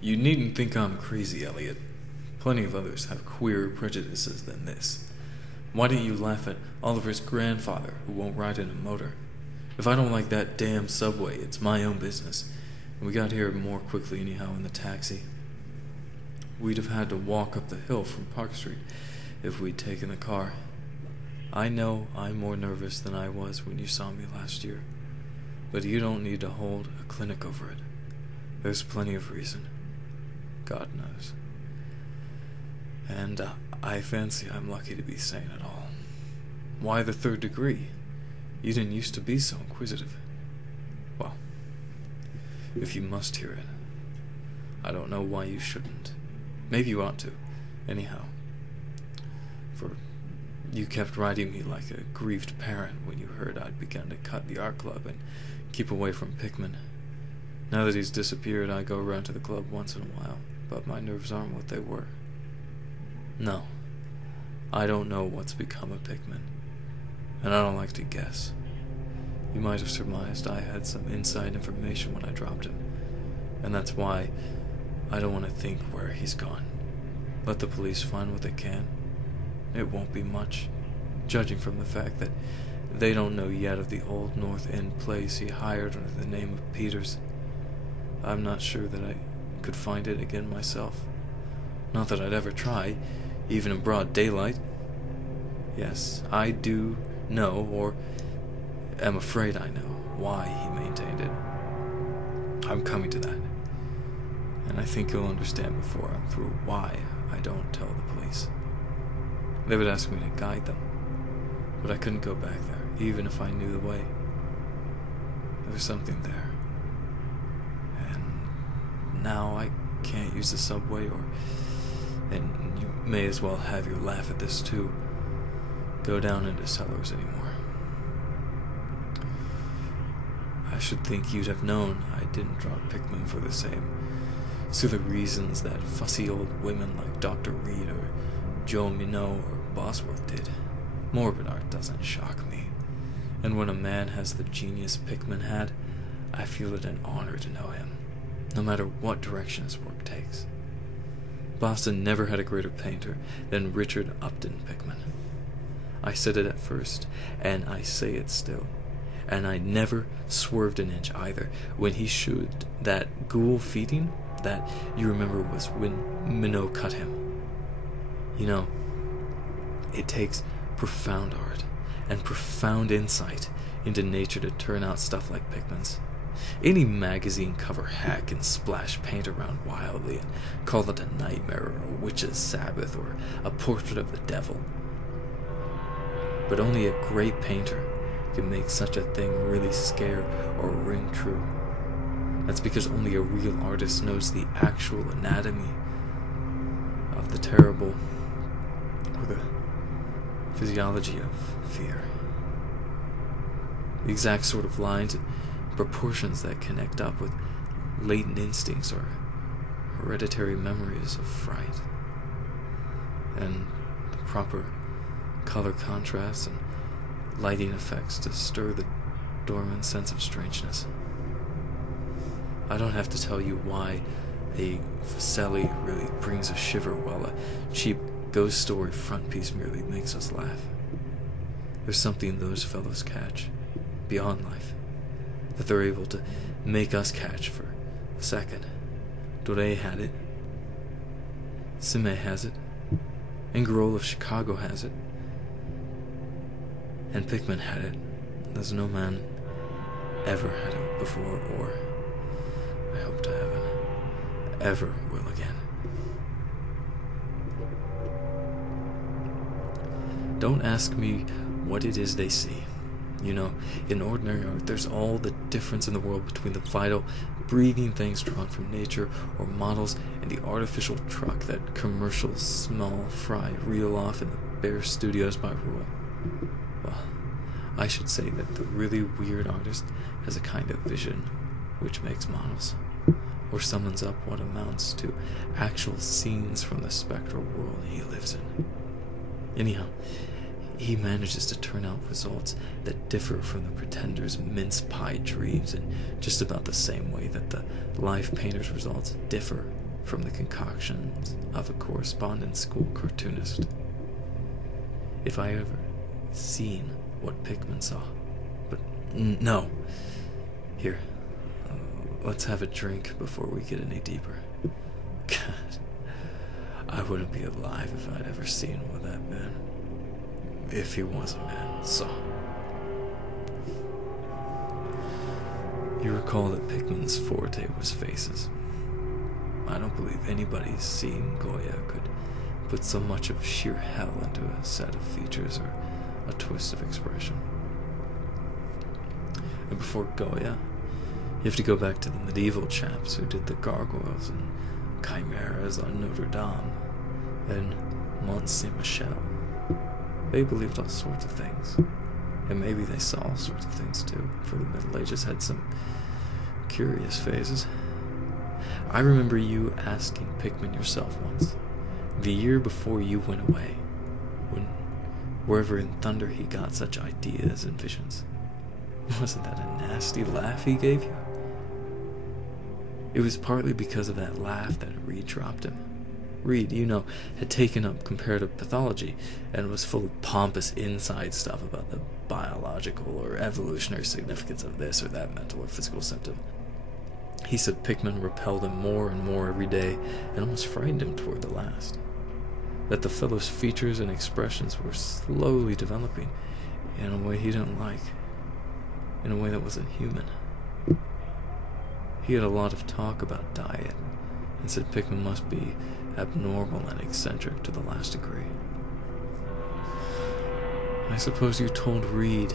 You needn't think I'm crazy, Elliot. Plenty of others have queerer prejudices than this. Why don't you laugh at Oliver's grandfather who won't ride in a motor? If I don't like that damn subway, it's my own business. And we got here more quickly anyhow in the taxi. We'd have had to walk up the hill from Park Street if we'd taken the car. I know I'm more nervous than I was when you saw me last year, but you don't need to hold a clinic over it. There's plenty of reason. God knows. And I fancy I'm lucky to be sane at all. Why the third degree? You didn't used to be so inquisitive. Well, if you must hear it, I don't know why you shouldn't. Maybe you ought to, anyhow. For you kept writing me like a grieved parent when you heard I'd begun to cut the art club and keep away from Pickman. Now that he's disappeared, I go around to the club once in a while, but my nerves aren't what they were. No, I don't know what's become of Pickman, and I don't like to guess. You might have surmised I had some inside information when I dropped him, and that's why I don't want to think where he's gone. Let the police find what they can. It won't be much, judging from the fact that they don't know yet of the old North End place he hired under the name of Peters. I'm not sure that I could find it again myself. Not that I'd ever try, even in broad daylight. Yes, I do know, or am afraid I know, why he maintained it. I'm coming to that. And I think you'll understand before I'm through why I don't tell the police. They would ask me to guide them, but I couldn't go back there, even if I knew the way. There was something there. And now I can't use the subway, and you may as well have your laugh at this too, go down into cellars anymore. I should think you'd have known I didn't drop Pickman for the same silly reasons that fussy old women like Dr. Reed or Joe Minot or Bosworth did. Morbid art doesn't shock me, and when a man has the genius Pickman had, I feel it an honor to know him, no matter what direction his work takes. Boston never had a greater painter than Richard Upton Pickman. I said it at first, and I say it still, and I never swerved an inch either when he showed that ghoul feeding that you remember was when Minot cut him. You know, it takes profound art and profound insight into nature to turn out stuff like Pickman's. Any magazine cover hack can splash paint around wildly and call it a nightmare or a witch's sabbath or a portrait of the devil. But only a great painter can make such a thing really scare or ring true. That's because only a real artist knows the actual anatomy of the terrible, or the physiology of fear. The exact sort of lines and proportions that connect up with latent instincts or hereditary memories of fright. And the proper color contrasts and lighting effects to stir the dormant sense of strangeness. I don't have to tell you why a Fuseli really brings a shiver while a cheap ghost story front piece merely makes us laugh. There's something those fellows catch, beyond life, that they're able to make us catch for a second. Doré had it, Sime has it, Ingerol of Chicago has it, and Pickman had it, as no man ever had it before, or I hope to heaven, ever will again. Don't ask me what it is they see. You know, in ordinary art, there's all the difference in the world between the vital, breathing things drawn from nature or models and the artificial truck that commercial small fry reel off in the bare studios by rule. Well, I should say that the really weird artist has a kind of vision which makes models, or summons up what amounts to actual scenes from the spectral world he lives in. Anyhow, he manages to turn out results that differ from the pretender's mince-pie dreams in just about the same way that the live painter's results differ from the concoctions of a correspondence school cartoonist. If I ever seen what Pickman saw. But no. Here, let's have a drink before we get any deeper. God, I wouldn't be alive if I'd ever seen what that man, if he was a man, saw. You recall that Pickman's forte was faces. I don't believe anybody seeing Goya could put so much of sheer hell into a set of features or a twist of expression. And before Goya, you have to go back to the medieval chaps who did the gargoyles and chimeras on Notre Dame and Mont Saint-Michel. They believed all sorts of things. And maybe they saw all sorts of things too, for the Middle Ages had some curious phases. I remember you asking Pickman yourself once, the year before you went away, when wherever in thunder he got such ideas and visions. Wasn't that a nasty laugh he gave you? It was partly because of that laugh that Reed dropped him. Reed, you know, had taken up comparative pathology and was full of pompous inside stuff about the biological or evolutionary significance of this or that mental or physical symptom. He said Pickman repelled him more and more every day and almost frightened him toward the last. That the fellow's features and expressions were slowly developing in a way he didn't like, in a way that wasn't human. He had a lot of talk about diet and said Pickman must be abnormal and eccentric to the last degree. I suppose you told Reed,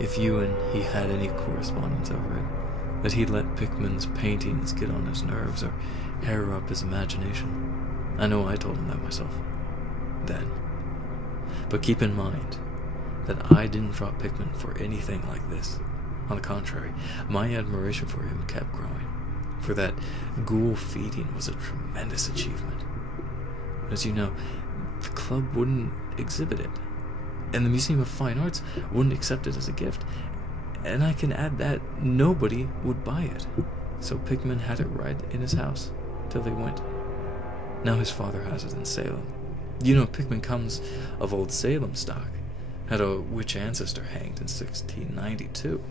if you and he had any correspondence over it, that he'd let Pickman's paintings get on his nerves or harrow up his imagination. I know I told him that myself. Then. But keep in mind that I didn't drop Pickman for anything like this. On the contrary, my admiration for him kept growing, for that ghoul feeding was a tremendous achievement. As you know, the club wouldn't exhibit it, and the Museum of Fine Arts wouldn't accept it as a gift, and I can add that nobody would buy it. So Pickman had it right in his house till they went. Now his father has it in Salem. You know, Pickman comes of old Salem stock, had a witch ancestor hanged in 1692.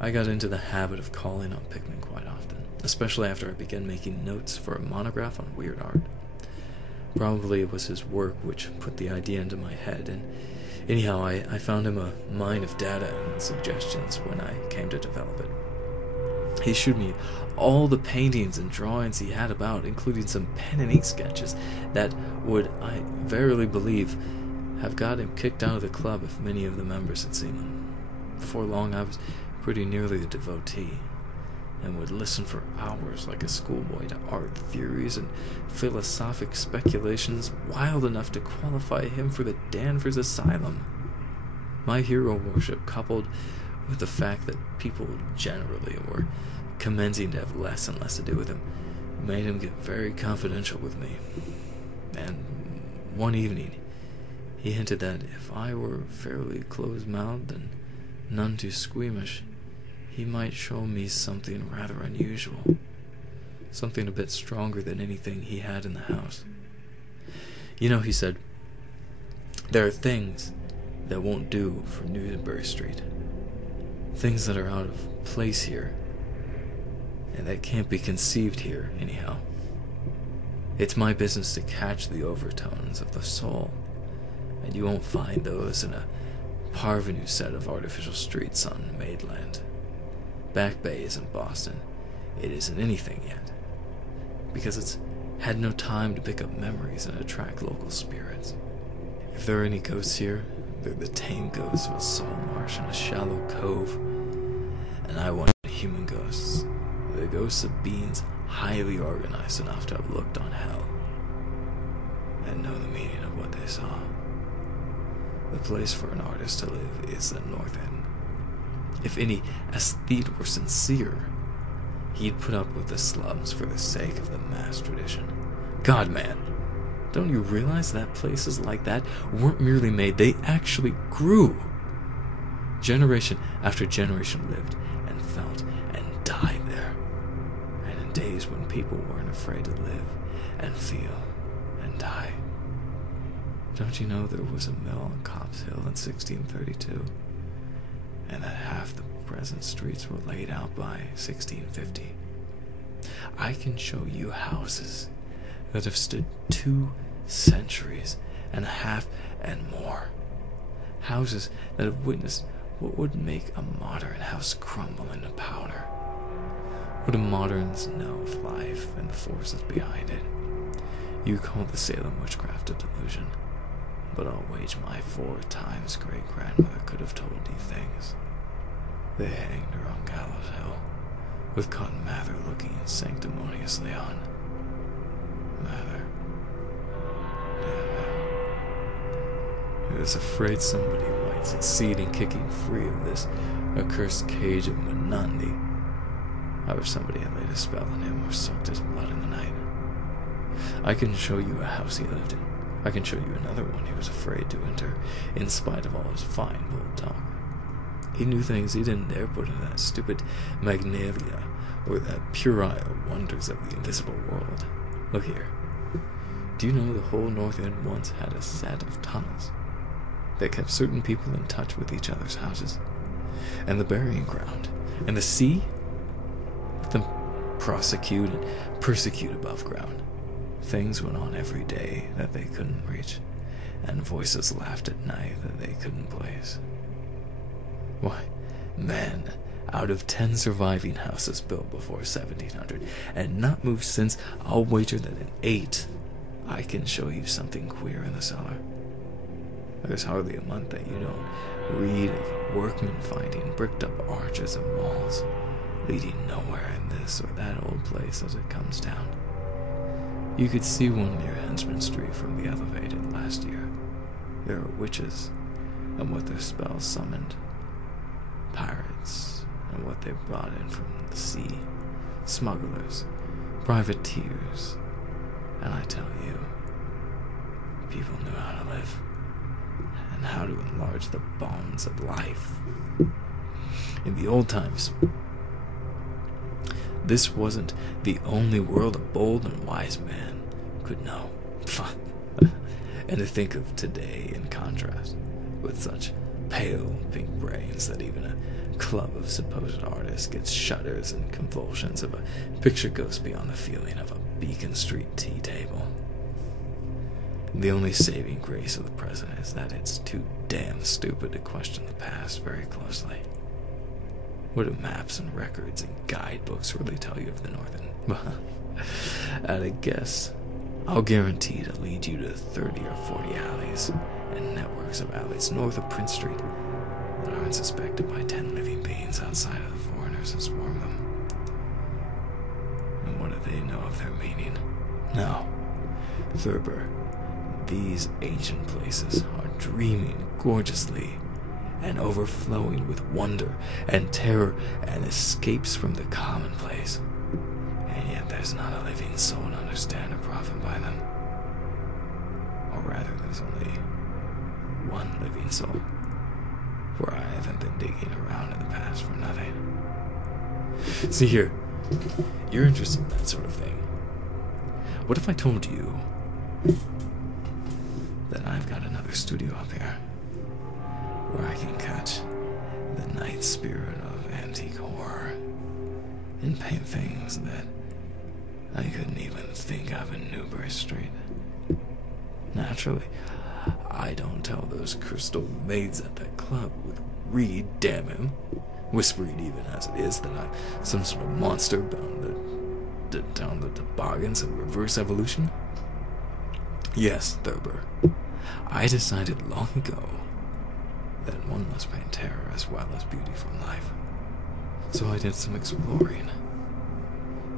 I got into the habit of calling on Pickman quite often, especially after I began making notes for a monograph on weird art. Probably it was his work which put the idea into my head, and anyhow, I found him a mine of data and suggestions when I came to develop it. He showed me all the paintings and drawings he had about, including some pen and ink sketches that would, I verily believe, have got him kicked out of the club if many of the members had seen them. Before long, I was pretty nearly a devotee, and would listen for hours like a schoolboy to art theories and philosophic speculations wild enough to qualify him for the Danvers Asylum. My hero worship, coupled with the fact that people generally were commencing to have less and less to do with him, made him get very confidential with me. And one evening, he hinted that if I were fairly close-mouthed and none too squeamish, he might show me something rather unusual, something a bit stronger than anything he had in the house. You know, he said, there are things that won't do for Newtonbury Street, things that are out of place here, and that can't be conceived here anyhow. It's my business to catch the overtones of the soul, and you won't find those in a parvenu set of artificial streets on Maidland. Back Bay is in Boston. It isn't anything yet, because it's had no time to pick up memories and attract local spirits. If there are any ghosts here, they're the tame ghosts of a salt marsh and a shallow cove, and I want human ghosts, the ghosts of beings highly organized enough to have looked on hell and know the meaning of what they saw. The place for an artist to live is the North End. If any aesthete were sincere, he'd put up with the slums for the sake of the mass tradition. God, man, don't you realize that places like that weren't merely made, they actually grew? Generation after generation lived and felt and died there. And in days when people weren't afraid to live and feel and die. Don't you know there was a mill on Copp's Hill in 1632, and that half the present streets were laid out by 1650? I can show you houses that have stood 2 centuries and a half and more. Houses that have witnessed what would make a modern house crumble into powder. What do moderns know of life and the forces behind it? You call the Salem witchcraft a delusion, but I'll wager my 4 times great-grandmother could have told you things. They hanged her on Gallows Hill, with Cotton Mather looking sanctimoniously on. Mather. Damn him. He was afraid somebody might succeed in kicking free of this accursed cage of monotony. Either somebody had laid a spell on him or sucked his blood in the night. I can show you a house he lived in. I can show you another one he was afraid to enter, in spite of all his fine, bold talk. He knew things he didn't dare put in that stupid Magnalia, or that puerile wonders of the invisible world. Look here. Do you know the whole North End once had a set of tunnels that kept certain people in touch with each other's houses? And the burying ground, and the sea? Let them prosecute and persecute above ground. Things went on every day that they couldn't reach, and voices laughed at night that they couldn't place. Why, man, out of 10 surviving houses built before 1700, and not moved since, I'll wager that in 8, I can show you something queer in the cellar. There's hardly a month that you don't read of workmen finding bricked up arches and walls, leading nowhere in this or that old place as it comes down. You could see one near Henchman Street from the elevated last year. There are witches, and what their spells summoned. Pirates, and what they brought in from the sea. Smugglers, privateers. And I tell you, people knew how to live, and how to enlarge the bones of life. In the old times, this wasn't the only world a bold and wise man could know. And to think of today in contrast, with such pale pink brains that even a club of supposed artists gets shudders and convulsions if a picture goes beyond the feeling of a Beacon Street tea table. The only saving grace of the present is that it's too damn stupid to question the past very closely. What do maps and records and guidebooks really tell you of the Northern? At a guess, I'll guarantee to lead you to 30 or 40 alleys and networks of alleys north of Prince Street that aren't suspected by 10 living beings outside of the foreigners that swarm them. And what do they know of their meaning? No, Thurber, these ancient places are dreaming gorgeously and overflowing with wonder and terror and escapes from the commonplace. And yet there's not a living soul to understand or profit by them. Or rather, there's only one living soul, for I haven't been digging around in the past for nothing. See here, you're interested in that sort of thing. What if I told you that I've got another studio up here, where I can catch the night spirit of antique horror and paint things that I couldn't even think of in Newbury Street? Naturally, I don't tell those crystal maids at that club with Reed, damn him, whispering even as it is that I'm some sort of monster bound down the toboggans of reverse evolution. Yes, Thurber, I decided long ago that one must paint terror as well as beauty from life. So I did some exploring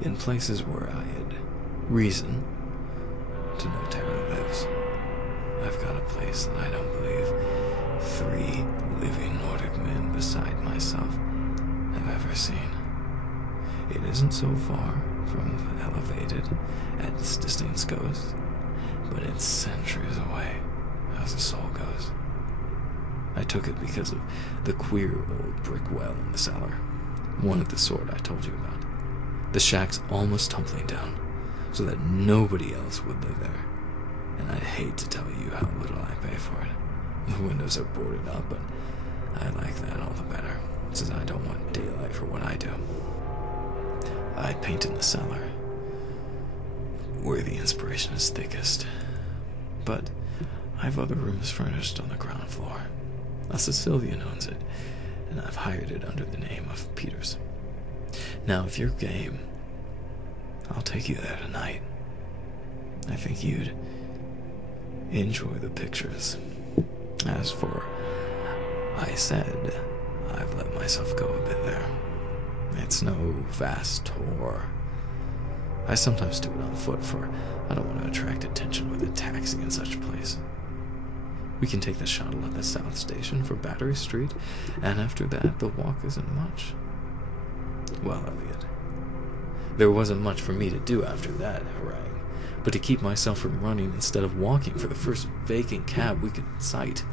in places where I had reason to know terror lives. I've got a place that I don't believe 3 living Nordic men beside myself have ever seen. It isn't so far from the elevated at its distance goes, but it's centuries away as the soul goes. I took it because of the queer old brick well in the cellar, one of the sort I told you about. The shack's almost tumbling down, so that nobody else would live there. And I'd hate to tell you how little I pay for it. The windows are boarded up, but I like that all the better, since I don't want daylight for what I do. I paint in the cellar, where the inspiration is thickest. But I have other rooms furnished on the ground floor. A Sicilian owns it, and I've hired it under the name of Peters. Now, if you're game, I'll take you there tonight. I think you'd enjoy the pictures. As for, I said, I've let myself go a bit there. It's no vast tour. I sometimes do it on foot, for I don't want to attract attention with a taxi in such a place. We can take the shuttle at the South Station for Battery Street, and after that, the walk isn't much. Well, Elliot, there wasn't much for me to do after that harangue, but to keep myself from running instead of walking for the first vacant cab we could sight.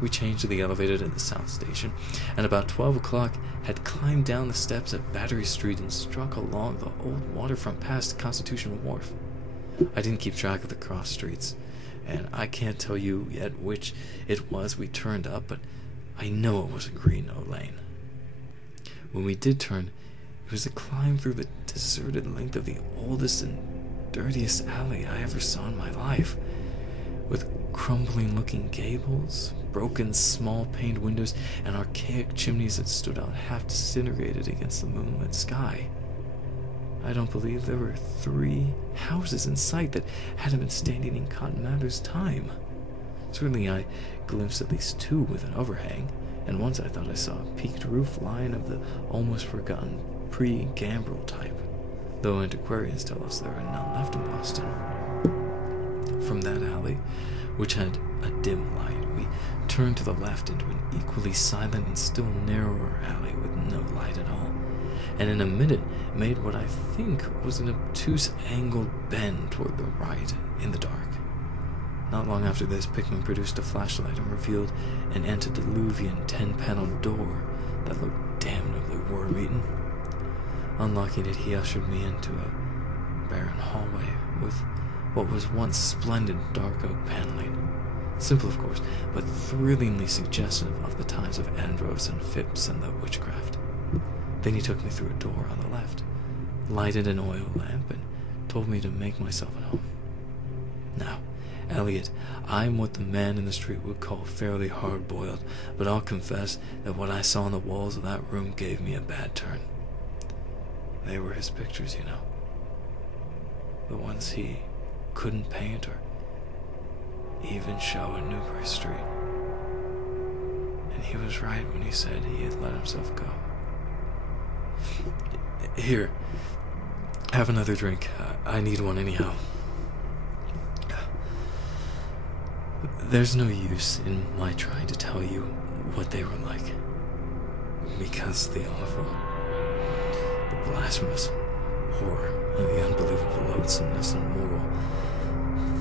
We changed to the elevator at the South Station, and about 12 o'clock had climbed down the steps at Battery Street and struck along the old waterfront past Constitution Wharf. I didn't keep track of the cross streets, and I can't tell you yet which it was we turned up, but I know it wasn't Greenough Lane. When we did turn, it was a climb through the deserted length of the oldest and dirtiest alley I ever saw in my life, with crumbling-looking gables, broken small-paned windows, and archaic chimneys that stood out half disintegrated against the moonlit sky. I don't believe there were 3 houses in sight that hadn't been standing in Cotton Mather's time. Certainly I glimpsed at least 2 with an overhang, and once I thought I saw a peaked roof line of the almost forgotten pre-gambrel type, though antiquarians tell us there are none left in Boston. From that alley, which had a dim light, we turned to the left into an equally silent and still narrower alley with no light at all, and in a minute made what I think was an obtuse angled bend toward the right in the dark. Not long after this, Pickman produced a flashlight and revealed an antediluvian 10-paneled door that looked damnably worm-eaten. Unlocking it, he ushered me into a barren hallway with what was once splendid dark oak paneling. Simple, of course, but thrillingly suggestive of the times of Andros and Phipps and the witchcraft. Then he took me through a door on the left, lighted an oil lamp, and told me to make myself at home. Now, Elliot, I'm what the man in the street would call fairly hard-boiled, but I'll confess that what I saw on the walls of that room gave me a bad turn. They were his pictures, you know. The ones he couldn't paint or even show in Newbury Street. And he was right when he said he had let himself go. Here, have another drink. I need one anyhow. There's no use in my trying to tell you what they were like, because the awful, the blasphemous horror and the unbelievable loathsomeness and moral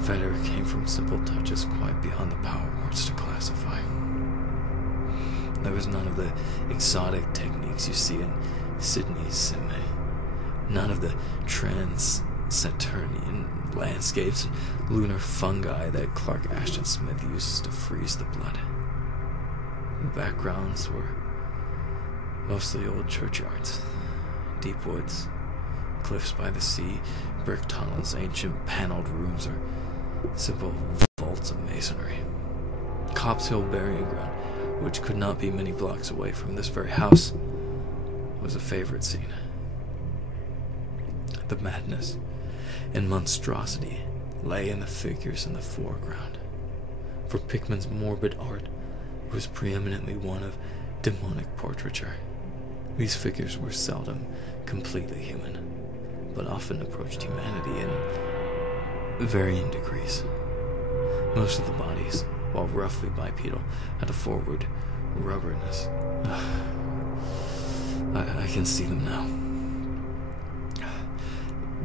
fetter came from simple touches quite beyond the power of words to classify. There was none of the exotic techniques you see in Sydney's Sydney, none of the trans-Saturnian landscapes and lunar fungi that Clark Ashton Smith used to freeze the blood. The backgrounds were mostly old churchyards, deep woods, cliffs by the sea, brick tunnels, ancient paneled rooms, or simple vaults of masonry. Copp's Hill burying ground, which could not be many blocks away from this very house, was a favorite scene. The madness and monstrosity lay in the figures in the foreground, for Pickman's morbid art was preeminently one of demonic portraiture. These figures were seldom completely human, but often approached humanity in varying degrees. Most of the bodies, while roughly bipedal, had a forward rubberness. I can see them now.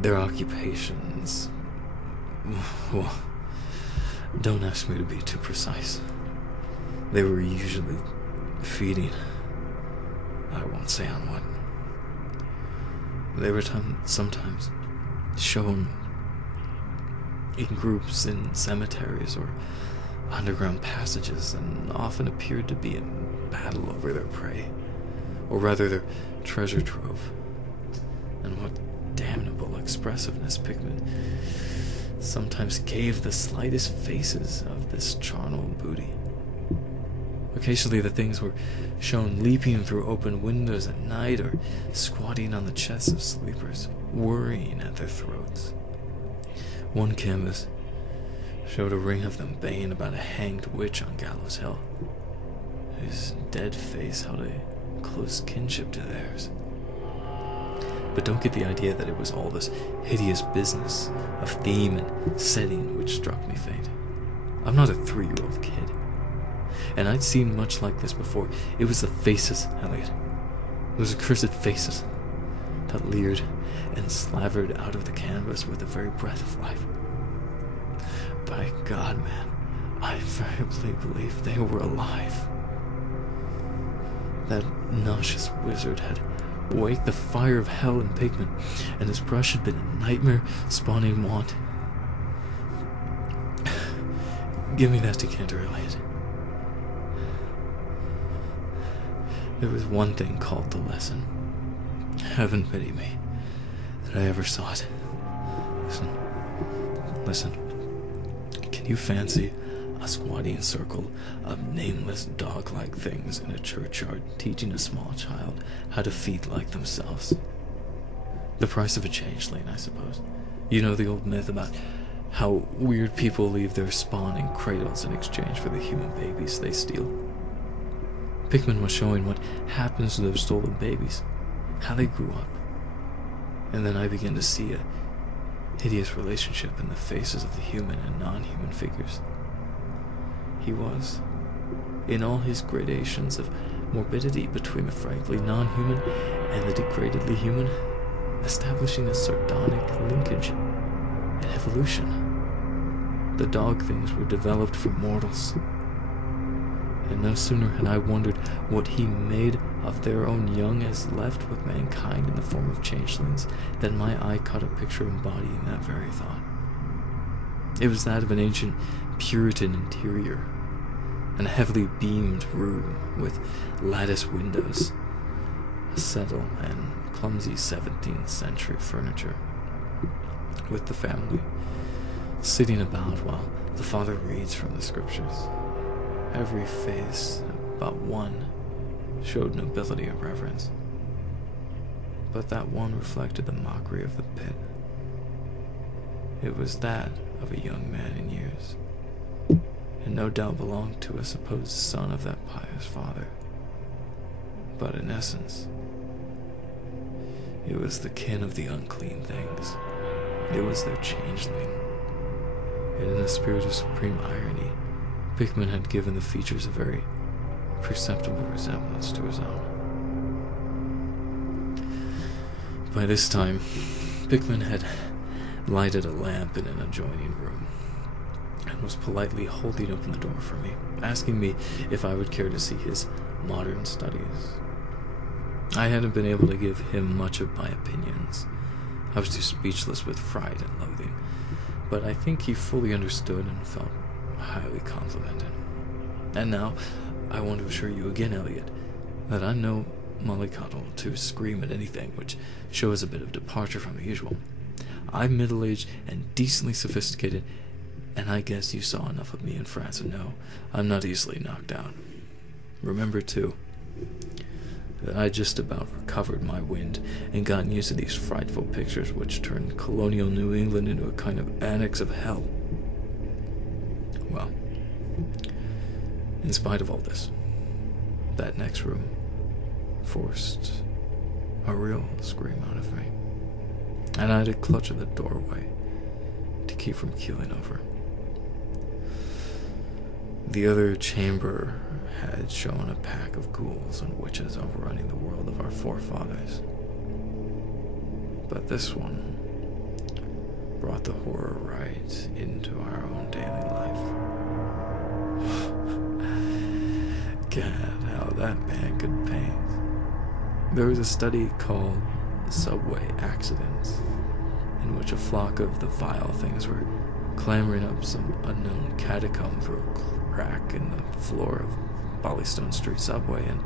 Their occupations... well, don't ask me to be too precise. They were usually feeding. I won't say on what. They were sometimes shown in groups in cemeteries or underground passages, and often appeared to be in battle over their prey, or rather their treasure trove. And what damnable expressiveness Pickman sometimes gave the slightest faces of this charnel booty. Occasionally the things were shown leaping through open windows at night, or squatting on the chests of sleepers, worrying at their throats. One canvas showed a ring of them baying about a hanged witch on Gallows Hill, whose dead face held a close kinship to theirs. But don't get the idea that it was all this hideous business of theme and setting which struck me faint. I'm not a 3-year-old kid, and I'd seen much like this before. It was the faces, Elliot. Those accursed faces that leered and slavered out of the canvas with the very breath of life. By God, man, I firmly believe they were alive. That nauseous wizard had waked the fire of hell in Pickman, and his brush had been a nightmare-spawning wand. Give me that decanter, Elliot. There was one thing called the lesson. Heaven pity me that I ever saw it. Listen. Can you fancy a squatting circle of nameless dog-like things in a churchyard teaching a small child how to feed like themselves? The price of a changeling, I suppose. You know the old myth about how weird people leave their spawn in cradles in exchange for the human babies they steal. Pickman was showing what happens to those stolen babies, how they grew up. And then I began to see a hideous relationship in the faces of the human and non-human figures. He was, in all his gradations of morbidity between the frankly non-human and the degradedly human, establishing a sardonic linkage and evolution. The dog things were developed for mortals. And no sooner had I wondered what he made of their own young as left with mankind in the form of changelings, than my eye caught a picture embodying that very thought. It was that of an ancient Puritan interior, and a heavily beamed room with lattice windows, a settle, and clumsy 17th century furniture, with the family sitting about while the father reads from the scriptures. Every face but one showed nobility and reverence, but that one reflected the mockery of the pit. It was that of a young man in years, and no doubt belonged to a supposed son of that pious father. But in essence, it was the kin of the unclean things. It was their changeling. And in a spirit of supreme irony, Pickman had given the features a very perceptible resemblance to his own. By this time, Pickman had lighted a lamp in an adjoining room, and was politely holding open the door for me, asking me if I would care to see his modern studies. I hadn't been able to give him much of my opinions. I was too speechless with fright and loathing, but I think he fully understood and felt highly complimented. And now, I want to assure you again, Elliot, that I'm no mollycoddle to scream at anything which shows a bit of departure from the usual. I'm middle-aged and decently sophisticated, and I guess you saw enough of me in France to know I'm not easily knocked down. Remember, too, that I just about recovered my wind and gotten used to these frightful pictures which turned colonial New England into a kind of annex of hell. Well, in spite of all this, that next room forced a real scream out of me, and I had to clutch at the doorway to keep from keeling over. The other chamber had shown a pack of ghouls and witches overrunning the world of our forefathers, but this one brought the horror right into our own daily life. God, how that man could paint. There was a study called subway accidents in which a flock of the vile things were clambering up some unknown catacomb through a crack in the floor of Bollystone Street subway and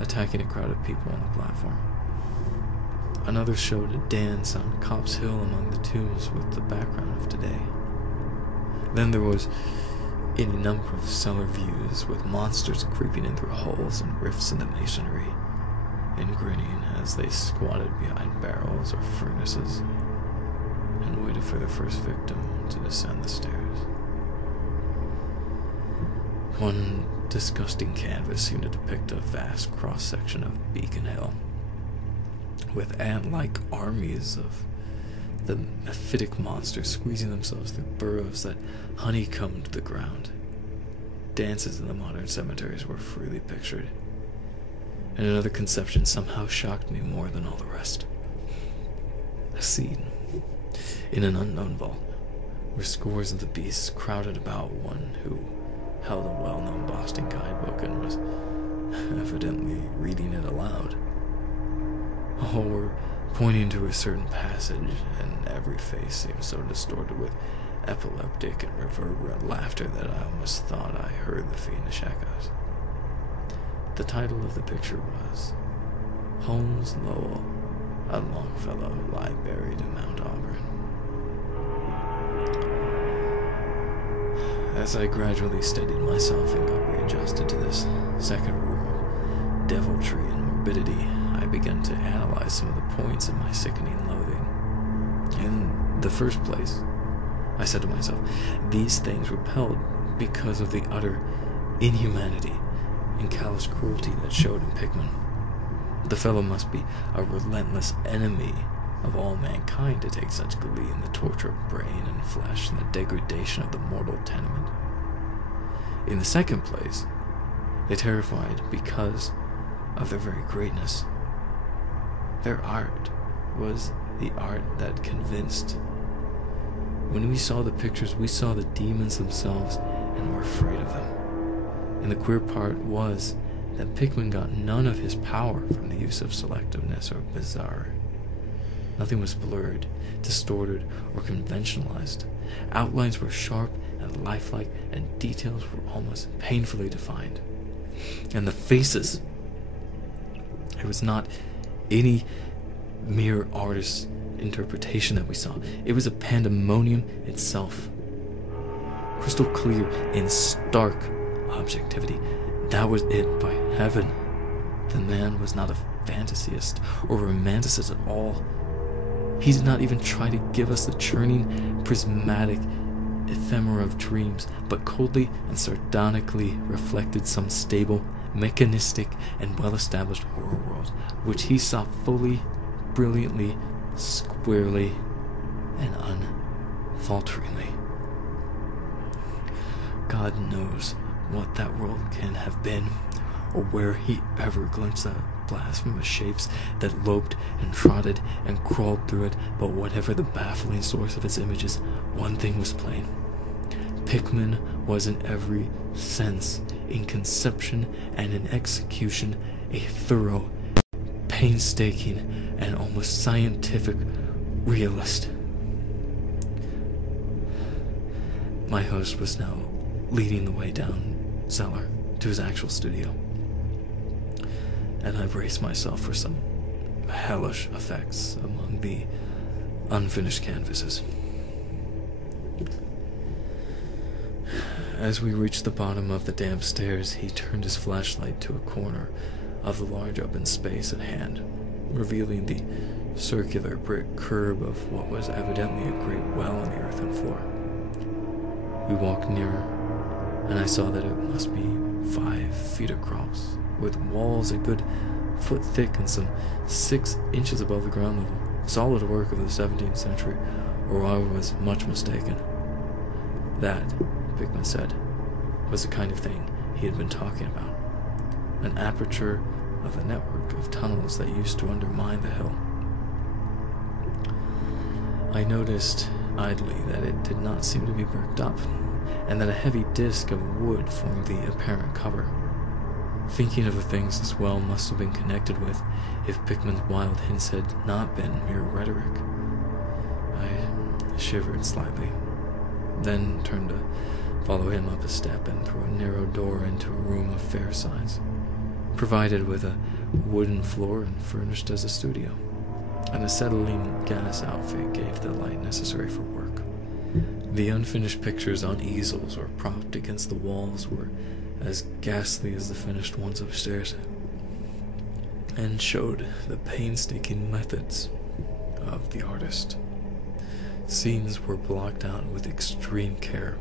attacking a crowd of people on the platform. Another showed a dance on Copp's Hill among the tombs with the background of today. Then there was any number of cellar views with monsters creeping in through holes and rifts in the masonry and grinning as they squatted behind barrels or furnaces and waited for the first victim to descend the stairs. One disgusting canvas seemed to depict a vast cross-section of Beacon Hill, with ant-like armies of the mephitic monsters squeezing themselves through burrows that honeycombed the ground. Dances in the modern cemeteries were freely pictured, and another conception somehow shocked me more than all the rest. A scene in an unknown vault, where scores of the beasts crowded about one who held a well-known Boston guidebook and was evidently reading it aloud. All were pointing to a certain passage, and every face seemed so distorted with epileptic and reverberant laughter that I almost thought I heard the fiendish echoes. The title of the picture was Holmes Lowell, a Longfellow lie buried in Mount Auburn. As I gradually steadied myself and got readjusted to this second room of deviltry and morbidity, I began to analyze some of the points in my sickening loathing. In the first place, I said to myself, these things repelled because of the utter inhumanity and callous cruelty that showed in Pickman. The fellow must be a relentless enemy of all mankind to take such glee in the torture of brain and flesh and the degradation of the mortal tenement. In the second place, they terrified because of their very greatness. Their art was the art that convinced. When we saw the pictures, we saw the demons themselves and were afraid of them. And the queer part was that Pickman got none of his power from the use of selectiveness or bizarre. Nothing was blurred, distorted, or conventionalized. Outlines were sharp and lifelike, and details were almost painfully defined. And the faces, it was not any mere artist's interpretation that we saw. It was a pandemonium itself. Crystal clear in stark objectivity. That was it, by heaven. The man was not a fantasyist or romanticist at all. He did not even try to give us the churning, prismatic ephemera of dreams, but coldly and sardonically reflected some stable, mechanistic, and well-established horror world, which he saw fully, brilliantly, squarely, and unfalteringly. God knows what that world can have been, or where he ever glimpsed the blasphemous shapes that loped and trotted and crawled through it, but whatever the baffling source of its images, one thing was plain. Pickman was in every sense, in conception and in execution, a thorough, painstaking, and almost scientific realist. My host was now leading the way down cellar to his actual studio, and I braced myself for some hellish effects among the unfinished canvases. As we reached the bottom of the damp stairs, he turned his flashlight to a corner of the large open space at hand, revealing the circular brick curb of what was evidently a great well in the earthen floor. We walked nearer, and I saw that it must be 5 feet across, with walls a good foot thick and some 6 inches above the ground level. Solid work of the 17th century, or I was much mistaken. That, Pickman said, was the kind of thing he had been talking about. An aperture of the network of tunnels that used to undermine the hill. I noticed idly that it did not seem to be bricked up, and that a heavy disc of wood formed the apparent cover. thinking of the things this well must have been connected with if Pickman's wild hints had not been mere rhetoric. I shivered slightly, then turned to follow him up a step and through a narrow door into a room of fair size, provided with a wooden floor and furnished as a studio. An acetylene gas outfit gave the light necessary for work. The unfinished pictures on easels or propped against the walls were as ghastly as the finished ones upstairs, and showed the painstaking methods of the artist. Scenes were blocked out with extreme care,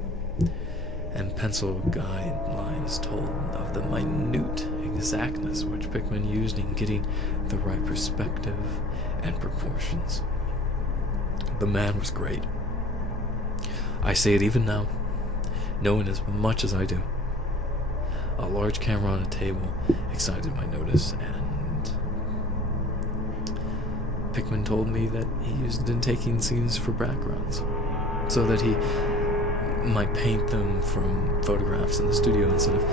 and pencil guidelines told of the minute exactness which Pickman used in getting the right perspective and proportions. The man was great. I say it even now, knowing as much as I do. A large camera on a table excited my notice, and Pickman told me that he used it in taking scenes for backgrounds, so that he might paint them from photographs in the studio instead of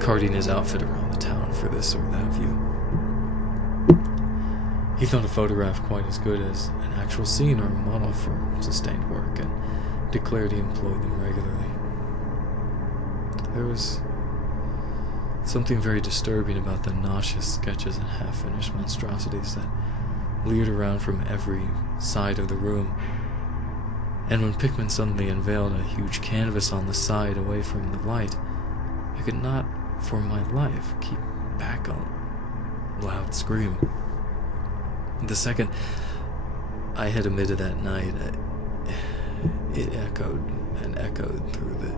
carting his outfit around the town for this or that view. He thought a photograph quite as good as an actual scene or a model for sustained work, and declared he employed them regularly. There was something very disturbing about the nauseous sketches and half-finished monstrosities that leered around from every side of the room, and when Pickman suddenly unveiled a huge canvas on the side away from the light, I could not, for my life, keep back a loud scream. The second I had emitted that night, it echoed and echoed through the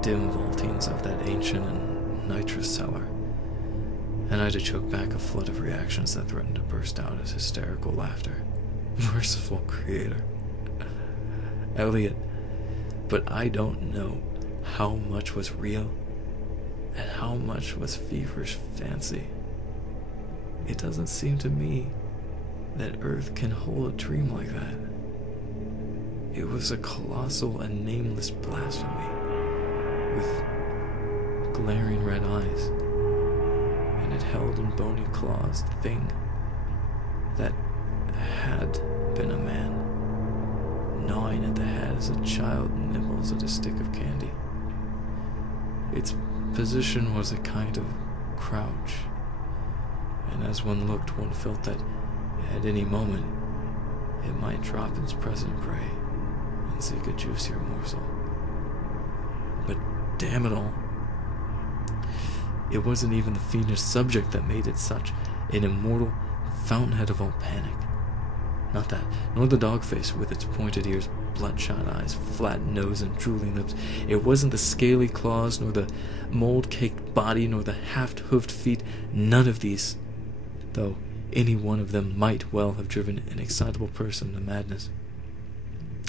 dim vaultings of that ancient and nitrous cellar, and I had to choke back a flood of reactions that threatened to burst out as hysterical laughter. Merciful Creator. Elliot, but I don't know how much was real and how much was feverish fancy. It doesn't seem to me that Earth can hold a dream like that. It was a colossal and nameless blasphemy, with glaring red eyes, and it held in bony claws the thing that had been a man, gnawing at the head as a child nibbles at a stick of candy. Its position was a kind of crouch, and as one looked, one felt that at any moment it might drop its present prey and seek a juicier morsel. But damn it all, it wasn't even the fiendish subject that made it such an immortal fountainhead of all panic. Not that, nor the dog face with its pointed ears, bloodshot eyes, flat nose, and drooling lips. It wasn't the scaly claws, nor the mold-caked body, nor the half-hoofed feet. None of these, though any one of them might well have driven an excitable person to madness.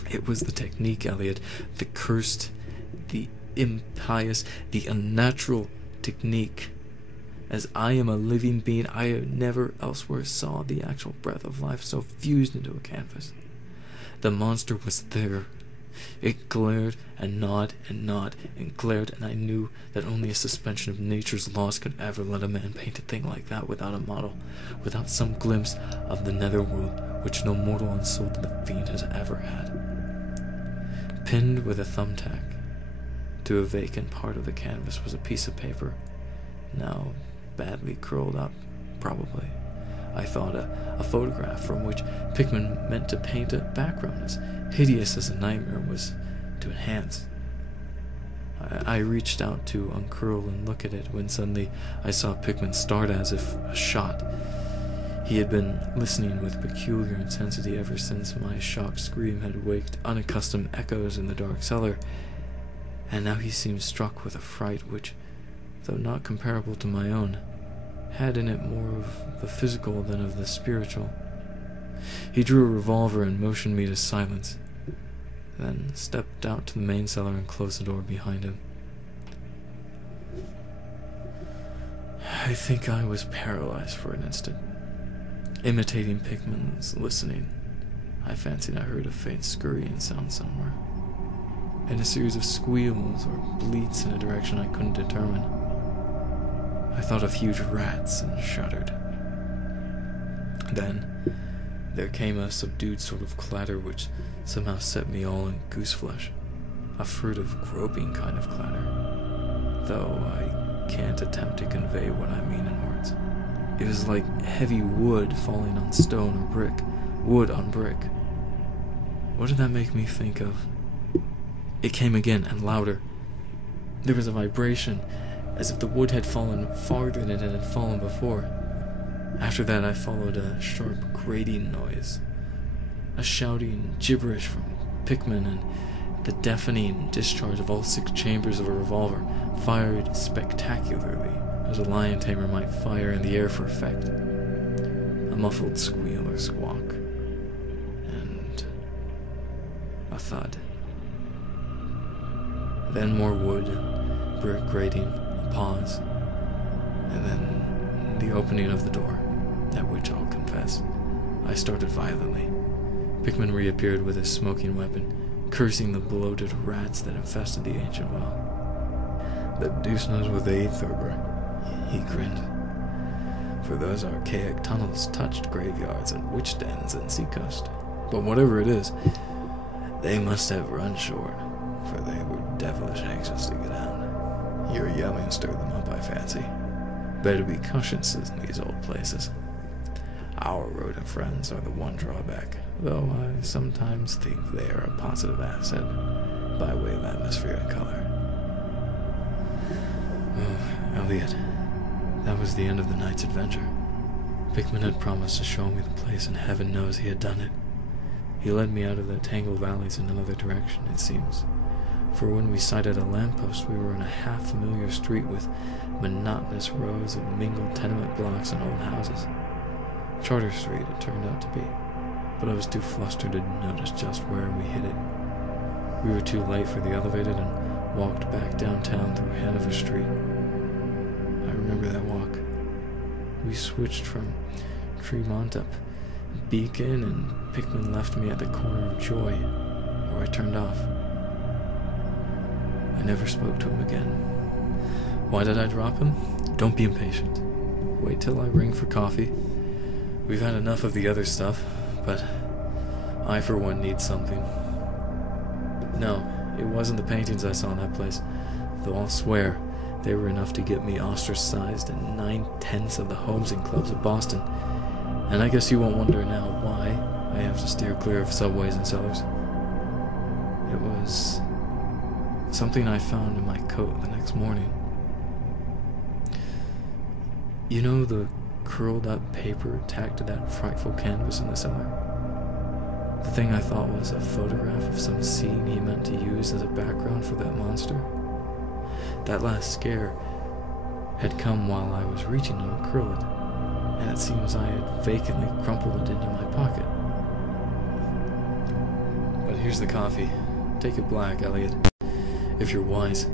It was the technique, Elliot, the cursed, the impious, the unnatural technique. As I am a living being, I never elsewhere saw the actual breath of life so fused into a canvas. The monster was there. It glared and gnawed and glared, and I knew that only a suspension of nature's laws could ever let a man paint a thing like that without a model, without some glimpse of the netherworld which no mortal unsouled the fiend has ever had. Pinned with a thumbtack to a vacant part of the canvas was a piece of paper, now badly curled up, probably. I thought a photograph from which Pickman meant to paint a background as hideous as a nightmare was to enhance. I reached out to uncurl and look at it when suddenly I saw Pickman start as if shot. He had been listening with peculiar intensity ever since my shocked scream had waked unaccustomed echoes in the dark cellar, and now he seemed struck with a fright which, though not comparable to my own, had in it more of the physical than of the spiritual. He drew a revolver and motioned me to silence, then stepped out to the main cellar and closed the door behind him. I think I was paralyzed for an instant. Imitating Pickman's listening, I fancied I heard a faint scurrying sound somewhere, and a series of squeals or bleats in a direction I couldn't determine. I thought of huge rats and shuddered. Then there came a subdued sort of clatter which somehow set me all in gooseflesh. A furtive, groping kind of clatter, though I can't attempt to convey what I mean in words. It was like heavy wood falling on stone or brick, wood on brick. What did that make me think of? It came again, and louder. There was a vibration, as if the wood had fallen farther than it had fallen before. After that I followed a sharp grating noise, a shouting gibberish from Pickman, and the deafening discharge of all 6 chambers of a revolver, fired spectacularly, as a lion tamer might fire in the air for effect. A muffled squeal or squawk, and a thud. Then more wood, brick grating, a pause, and then the opening of the door, at which I'll confess, I started violently. Pickman reappeared with his smoking weapon, cursing the bloated rats that infested the ancient well. "The deuce knows what they eat, Thurber," he grinned. "For those archaic tunnels touched graveyards and witch dens and seacoast. But whatever it is, they must have run short, for they were devilish anxious to get out. Your yelling stirred them up, I fancy. Better be cautious in these old places. Our rodent friends are the one drawback, though I sometimes think they are a positive asset, by way of atmosphere and color." Oh, Elliot, that was the end of the night's adventure. Pickman had promised to show me the place, and heaven knows he had done it. He led me out of the tangled valleys in another direction, it seems. For when we sighted a lamppost, we were in a half-familiar street with monotonous rows of mingled tenement blocks and old houses. Charter Street it turned out to be, but I was too flustered to notice just where we hit it. We were too late for the elevated and walked back downtown through Hanover Street. I remember that walk. We switched from Tremont up Beacon, and Pickman left me at the corner of Joy, where I turned off. I never spoke to him again. Why did I drop him? Don't be impatient. Wait till I ring for coffee. We've had enough of the other stuff, but I for one need something. No, it wasn't the paintings I saw in that place, though I'll swear they were enough to get me ostracized in 9/10 of the homes and clubs of Boston. And I guess you won't wonder now why I have to steer clear of subways and cellars. It was something I found in my coat the next morning. You know the curled up paper tacked to that frightful canvas in the cellar? The thing I thought was a photograph of some scene he meant to use as a background for that monster. That last scare had come while I was reaching to uncurl it, and it seems I had vacantly crumpled it into my pocket. But here's the coffee. Take it black, Elliot, if you're wise.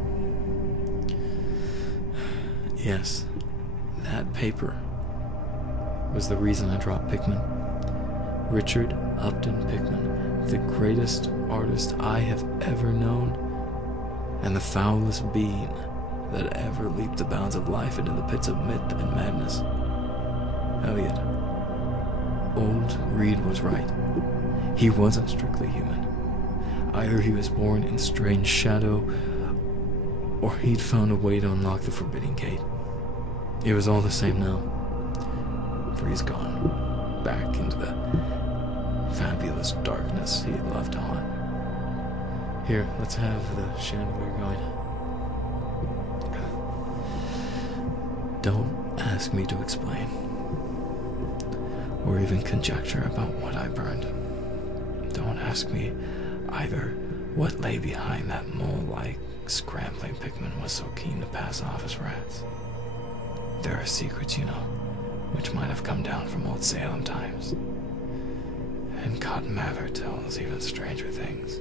Yes, that paper was the reason I dropped Pickman. Richard Upton Pickman, the greatest artist I have ever known, and the foulest being that ever leaped the bounds of life into the pits of myth and madness. Elliot, old Reed was right. He wasn't strictly human. Either he was born in strange shadow, or he'd found a way to unlock the forbidden gate. It was all the same now, for he's gone back into the fabulous darkness he'd loved to haunt. Here, let's have the chandelier going. Don't ask me to explain, or even conjecture about what I burned. Don't ask me either what lay behind that mole-like scrambling Pickman was so keen to pass off as rats. There are secrets, you know, which might have come down from old Salem times. And Cotton Mather tells even stranger things.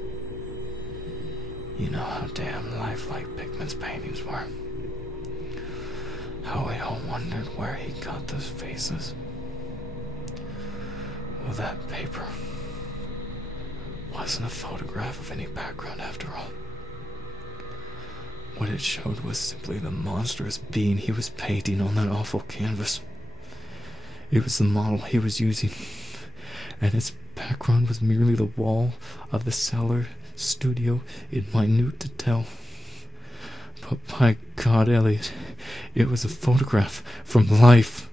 You know how damn lifelike Pickman's paintings were. How we all wondered where he got those faces. Well, that paper wasn't a photograph of any background after all. What it showed was simply the monstrous being he was painting on that awful canvas. It was the model he was using, and its background was merely the wall of the cellar studio in minute detail. But by God, Elliot, it was a photograph from life.